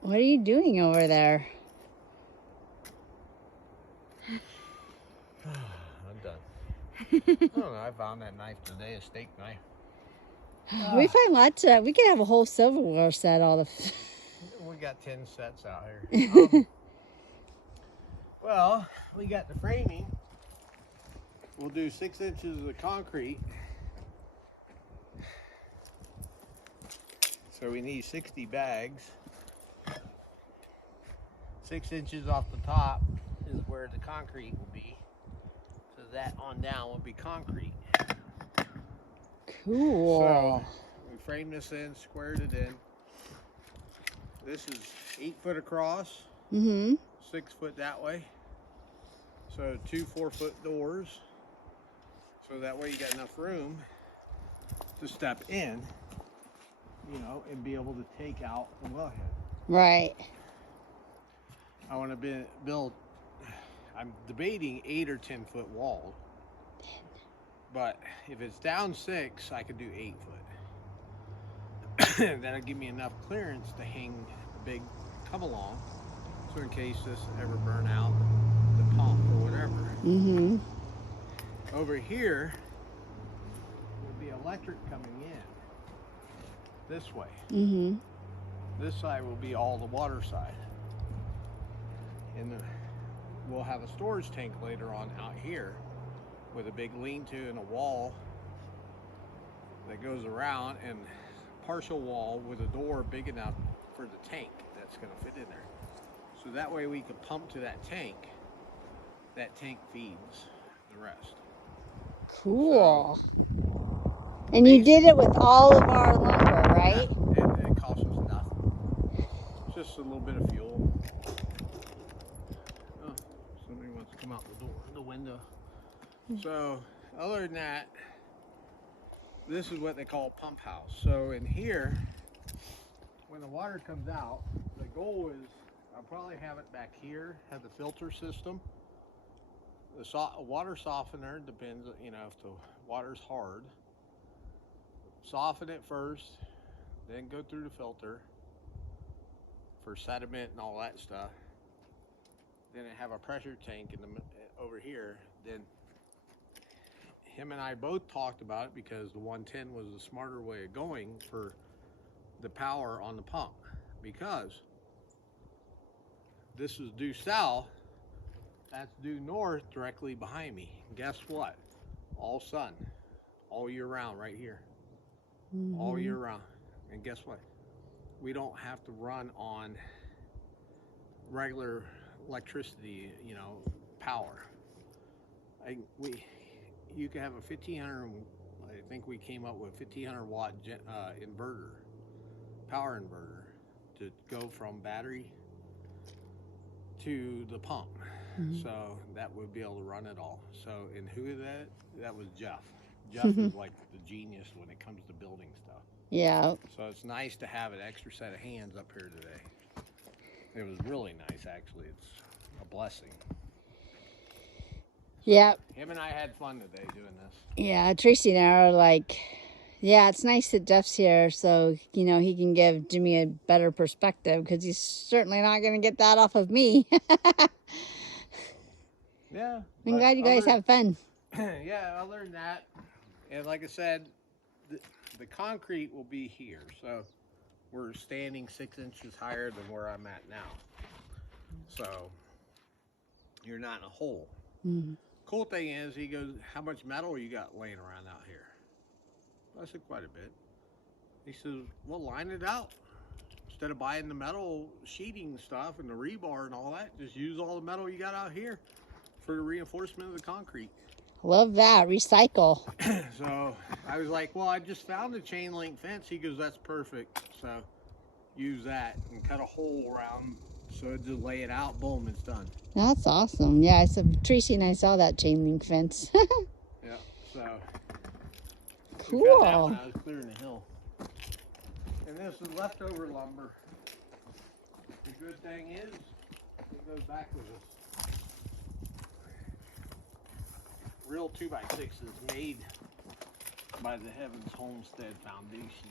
What are you doing over there? I'm done. I don't know. I found that knife today, a steak knife. We find lots of. We could have a whole silverware set. All the. We got 10 sets out here. Well, we got the framing. We'll do 6 inches of concrete. So we need 60 bags. 6 inches off the top is where the concrete will be. So that on down will be concrete. Cool. So we framed this in, squared it in. This is 8 foot across, 6 foot that way. So 2 4-foot doors. So that way you got enough room to step in, you know, and be able to take out the wellhead. Right. I want to build, I'm debating 8 or 10 foot wall. But if it's down 6, I could do 8 foot. That'll give me enough clearance to hang a big come along. So in case this ever burn out the pump or whatever. Over here will be electric coming in this way. This side will be all the water side. And we'll have a storage tank later on out here with a big lean-to and a wall that goes around, and partial wall with a door big enough for the tank that's going to fit in there. So that way we can pump to that tank. That tank feeds the rest. Cool. And you did it with all of our lumber, right? Yeah, it costs us nothing. Just a little bit of fuel. Oh, somebody wants to come out the window. So, other than that, this is what they call a pump house. So in here, when the water comes out, the goal is, I'll probably have it back here, have the filter system. The water softener depends, you know, if the water's hard. Soften it first, then go through the filter for sediment and all that stuff. Then I have a pressure tank over here. Then him and I both talked about it because the 110 was the smarter way of going for the power on the pump, because this is due south, that's due north directly behind me. And guess what? All sun, all year round right here. All year round. And guess what? We don't have to run on regular electricity, you know, power. You can have a 1500, I think we came up with 1500 watt inverter, power inverter, to go from battery to the pump. So that would be able to run it all. So, and who is that? That was Jeff. Jeff is like the genius when it comes to building stuff. Yeah. So it's nice to have an extra set of hands up here today. It was really nice, actually. It's a blessing. Yeah. Him and I had fun today doing this. Yeah, Tracy and I are like, yeah, it's nice that Jeff's here so, you know, he can give Jimmy a better perspective, because he's certainly not going to get that off of me. Yeah. I'm glad you guys have fun. Yeah, other than that, and like I said, the concrete will be here. So we're standing 6 inches higher than where I'm at now. So you're not in a hole. Cool thing is, he goes, how much metal you got laying around out here? I said, quite a bit. He says, well, line it out. Instead of buying the metal sheeting stuff and the rebar and all that, just use all the metal you got out here for the reinforcement of the concrete. Love that. Recycle. So I was like, well, I just found a chain link fence. He goes, that's perfect. So use that and cut a hole around. So just lay it out, boom, it's done. That's awesome. Yeah, Tracy and I saw that chain link fence. Yeah, so. Cool. We found that when I was clearing the hill. And this is leftover lumber. The good thing is, it goes back with us. Real 2x6 is made by the Heavens Homestead Foundation.